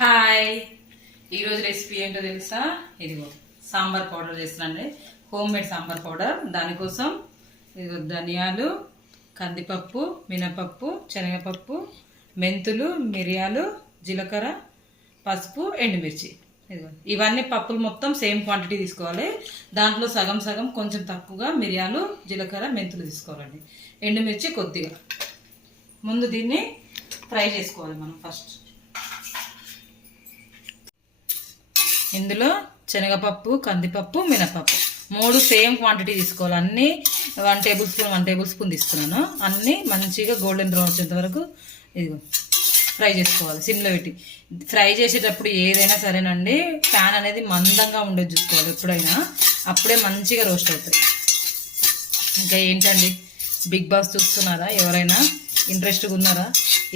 Hi, ఈరోజు recipe ఏంటో తెలుసా? ఇదిగో సాంబార్ పౌడర్ చేస్తున్నాండి, హోమ్ మేడ్ సాంబార్ పౌడర్. దానికోసం ఇదిగో ధనియాలు, కందిపప్పు, మినపప్పు, శనగపప్పు, మెంతులు, మిరియాలు, జీలకర్ర, పసుపు, ఎండుమిర్చి. ఇదిగో ఇవన్నీ పప్పులు మొత్తం సేమ్ క్వాంటిటీ తీసుకోవాలి. దాంట్లో సగం సగం కొంచెం తక్కువగా మిరియాలు, జీలకర్ర, మెంతులు తీసుకోవాలండి. ఎండుమిర్చి కొద్దిగా. ముందు దీన్ని ఫ్రై చేసుకోవాలి మనం. ఫస్ట్ ఇందులో శనగపప్పు, కందిపప్పు, మినపప్పు మూడు సేమ్ క్వాంటిటీ తీసుకోవాలి. అన్నీ 1 టేబుల్ స్పూన్ తీసుకున్నాను. అన్నీ మంచిగా గోల్డెన్ బ్రౌన్ వచ్చేంత వరకు ఇదిగో ఫ్రై చేసుకోవాలి సిమ్లో పెట్టి. ఫ్రై చేసేటప్పుడు ఏదైనా సరేనండి, ప్యాన్ అనేది మందంగా ఉండేది చూసుకోవాలి ఎప్పుడైనా, అప్పుడే మంచిగా రోస్ట్ అవుతుంది. ఇంకా ఏంటండి, బిగ్ బాస్ చూస్తున్నారా? ఎవరైనా ఇంట్రెస్ట్గా ఉన్నారా?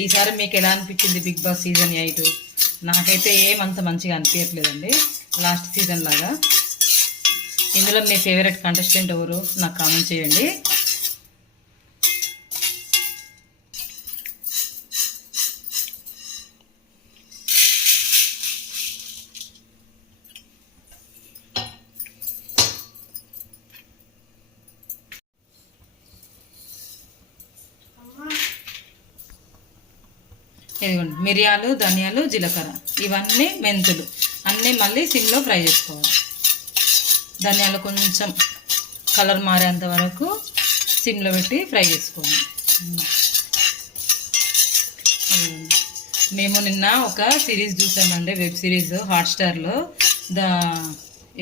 ఈసారి మీకు ఎలా అనిపించింది బిగ్ బాస్ సీజన్ 8? నాకైతే ఏమంత మంచిగా అనిపించట్లేదండి, లాస్ట్ సీజన్ లాగా. ఇందులో మీ ఫేవరెట్ కంటెస్టెంట్ ఎవరు నాకు కామెంట్ చేయండి. ఇదిగోండి మిరియాలు, ధనియాలు, జీలకర్ర, ఇవన్నీ మెంతులు అన్నీ మళ్ళీ సిమ్లో ఫ్రై చేసుకోవాలి. ధనియాలు కొంచెం కలర్ మారేంత వరకు సిమ్లో పెట్టి ఫ్రై చేసుకోవాలి. మేము నిన్న ఒక సిరీస్ చూసామండి, వెబ్ సిరీస్ హాట్స్టార్లో.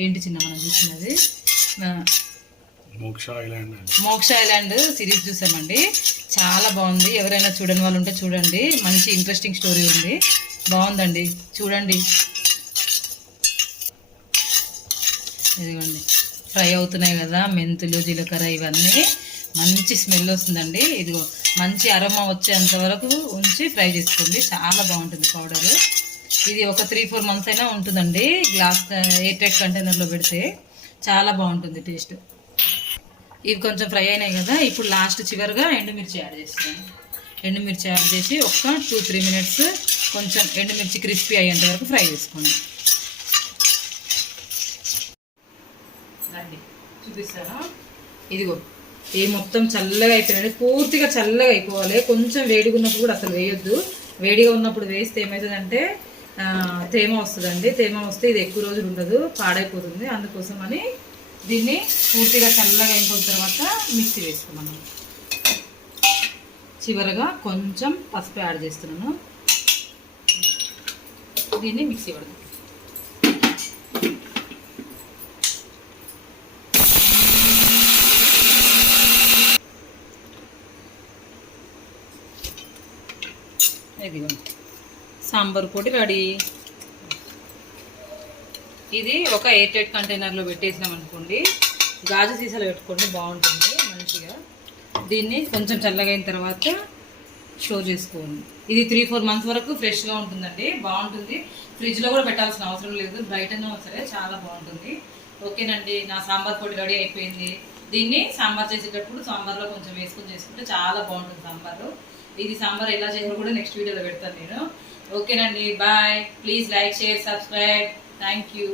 ఏంటి చిన్న మనం చూసినది, మోక్ష ఐలాండ్ సిరీస్ చూసామండి. చాలా బాగుంది. ఎవరైనా చూడని వాళ్ళు ఉంటే చూడండి, మంచి ఇంట్రెస్టింగ్ స్టోరీ ఉంది, బాగుందండి, చూడండి. ఇదిగోండి ఫ్రై అవుతున్నాయి కదా మెంతులు, జీలకర్ర, ఇవన్నీ మంచి స్మెల్ వస్తుందండి. ఇదిగో మంచి అరోమా వచ్చేంత వరకు ఉంచి ఫ్రై చేసుకోండి, చాలా బాగుంటుంది పౌడరు. ఇది ఒక 3-4 మంత్స్ అయినా ఉంటుందండి, గ్లాస్ ఎయిర్ టైట్ కంటైనర్లో పెడితే చాలా బాగుంటుంది టేస్ట్. ఇవి కొంచెం ఫ్రై అయినాయి కదా, ఇప్పుడు లాస్ట్ చివరిగా ఎండుమిర్చి యాడ్ చేస్తున్నాను. ఎండుమిర్చి యాడ్ చేసి ఒక 2-3 మినిట్స్ కొంచెం ఎండుమిర్చి క్రిస్పీ అయ్యేంత వరకు ఫ్రై చేసుకోండి. రండి చూపిస్తాను. ఇదిగో ఇది మొత్తం చల్లగా అయిపోయినది, పూర్తిగా చల్లగా అయిపోవాలి. కొంచెం వేడిగా ఉన్నప్పుడు కూడా అసలు వేయొద్దు. వేడిగా ఉన్నప్పుడు వేస్తే ఏమవుతుందంటే తేమ వస్తుందండి. తేమ వస్తే ఇది ఎక్కువ రోజులు ఉండదు, పాడైపోతుంది. అందుకోసం అని దీన్ని పూర్తిగా చల్లగా అయిపోయిన తర్వాత మిక్సీ వేసుకున్నాను. చివరగా కొంచెం పసుపు యాడ్ చేస్తున్నాను. దీన్ని మిక్సీ పడదాం. ఇదిగోండి సాంబార్ పొడి రెడీ. ఇది ఒక ఎయిర్ టైట్ కంటైనర్లో పెట్టేసినాం అనుకోండి, గాజు సీసాలో పెట్టుకోండి, బాగుంటుంది మంచిగా. దీన్ని కొంచెం చల్లగా అయిన తర్వాత స్టోర్ చేసుకోండి. ఇది 3-4 మంత్స్ వరకు ఫ్రెష్గా ఉంటుందండి, బాగుంటుంది. ఫ్రిడ్జ్లో కూడా పెట్టాల్సిన అవసరం లేదు, బయటనే సరే చాలా బాగుంటుంది. ఓకేనండి, నా సాంబార్ పొడి రెడీ అయిపోయింది. దీన్ని సాంబార్ చేసేటప్పుడు సాంబార్లో కొంచెం వేసుకొని చేసుకుంటే చాలా బాగుంటుంది సాంబారు. ఇది సాంబార్ ఎలా చేయాలో కూడా నెక్స్ట్ వీడియోలో పెడతాను నేను. ఓకేనండి, bye. Please like, share, subscribe. Thank you.